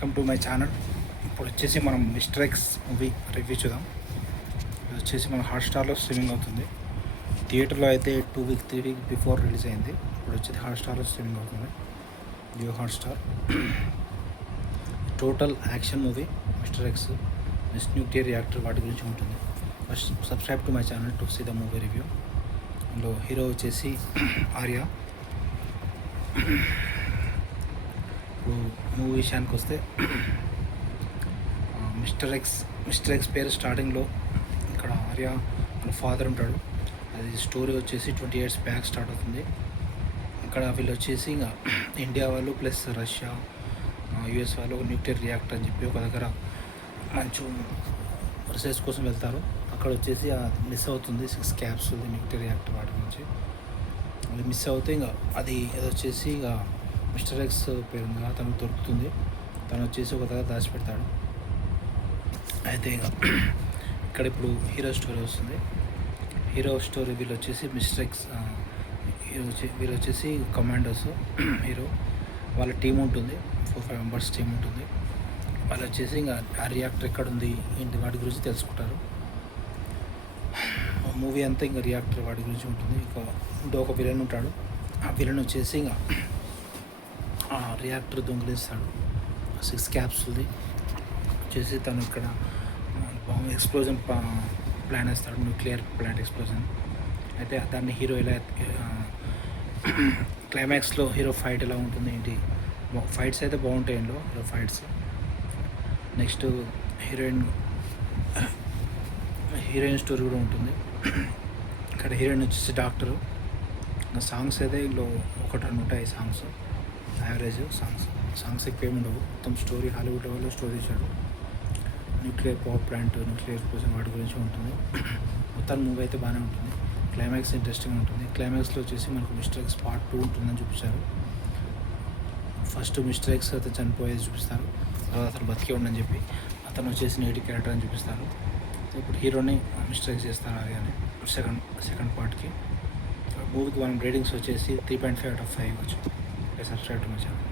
Welcome to my channel. ఇప్పుడు వచ్చేసి మనం మిస్టర్ ఎక్స్ మూవీ రివ్యూ చూద్దాం. ఇది వచ్చేసి మన హాట్స్టార్లో స్ట్రీమింగ్ అవుతుంది. థియేటర్లో అయితే 3 వీక్ బిఫోర్ రిలీజ్ అయింది. ఇప్పుడు వచ్చేసి హాట్స్టార్లో స్ట్రీమింగ్ అవుతుంది, Jio Hotstar. Total action movie mister X, next nuclear reactor వాటి గురించి ఉంటుంది. First subscribe to my channel to see the movie review. అందులో హీరో వచ్చేసి ఆర్య. ఇప్పుడు మూవీ విషయానికి వస్తే మిస్టర్ ఎక్స్ పేరు స్టార్టింగ్లో ఇక్కడ ఆర్య వాళ్ళ ఫాదర్ ఉంటాడు. అది స్టోరీ వచ్చేసి 20 years బ్యాక్ స్టార్ట్ అవుతుంది. ఇక్కడ వీళ్ళు వచ్చేసి ఇంకా ఇండియా వాళ్ళు ప్లస్ రష్యా యుఎస్ వాళ్ళు న్యూక్లియర్ రియాక్టర్ అని చెప్పి ఒక దగ్గర మంచి రీసెర్చ్ కోసం వెళ్తారు. అక్కడ వచ్చేసి మిస్ అవుతుంది 6 క్యాప్సూల్ న్యూక్లియర్ రియాక్టర్ వాటి నుంచి. అది మిస్ అవుతే ఇంకా అది వచ్చేసి ఇక మిస్టర్ ఎక్స్ పేరుగా తనకు దొరుకుతుంది. తను వచ్చేసి ఒక దగ్గర దాచిపెడతాడు. అయితే ఇక ఇక్కడ ఇప్పుడు హీరో స్టోరీ వస్తుంది. హీరో స్టోరీ వీళ్ళు వచ్చేసి మిస్టర్ ఎక్స్ వీళ్ళు వచ్చేసి కమాండోస్. హీరో వాళ్ళ టీం ఉంటుంది, 4-5 members టీం ఉంటుంది. వాళ్ళు వచ్చేసి ఇంకా ఆ రియాక్టర్ ఎక్కడ ఉంది ఏంటి వాటి గురించి తెలుసుకుంటారు. మూవీ అంతా ఇంకా రియాక్టర్ వాటి గురించి ఉంటుంది. ఇంకొక విలన్ ఉంటాడు. ఆ విలన్ వచ్చేసి ఇంకా రియాక్టర్ దొంగిలిస్తాడు 6 క్యాప్సూల్ది. వచ్చేసి తను ఇక్కడ బాంబ్ ఎక్స్ప్లోజన్ ప్లాన్ వేస్తాడు, న్యూక్లియర్ ప్లాంట్ ఎక్స్ప్లోజన్. అయితే దాన్ని హీరో ఎలా క్లైమాక్స్లో హీరో ఫైట్ ఎలా ఉంటుంది ఏంటి, ఫైట్స్ అయితే బాగుంటాయి ఇందులో hero fights. Next heroine story కూడా ఉంటుంది. ఇక్కడ హీరోయిన్ వచ్చేసి డాక్టరు. సాంగ్స్ అయితే ఇందులో 1-2 ఉంటాయి సాంగ్స్, యావరేజ్ సాంగ్స్ ఎక్కువ ఏమి ఉండవు. మొత్తం స్టోరీ హాలీవుడ్ లెవెల్లో స్టోరీ ఇచ్చాడు. Nuclear power plant, nuclear explosion వాటి గురించి ఉంటుంది. మొత్తం మూవీ అయితే బాగానే ఉంటుంది. క్లైమాక్స్ ఇంట్రెస్టింగ్ ఉంటుంది. క్లైమాక్స్లో వచ్చేసి మనకు మిస్టర్ ఎక్స్ పార్ట్ 2 ఉంటుందని చూపించారు. ఫస్ట్ మిస్టర్ ఎక్స్ అయితే చనిపోయేది చూపిస్తారు, తర్వాత అతను బతికే ఉండని చెప్పి అతను వచ్చేసి నెగిటివ్ క్యారెక్టర్ అని చూపిస్తారు. ఇప్పుడు హీరోని మిస్టర్ ఎక్స్ చేస్తారు అది అని సెకండ్ పార్ట్కి. మూవీకి మనం రేటింగ్స్ వచ్చేసి 3.5/5 ఇవ్వచ్చు. Subscribe to my channel.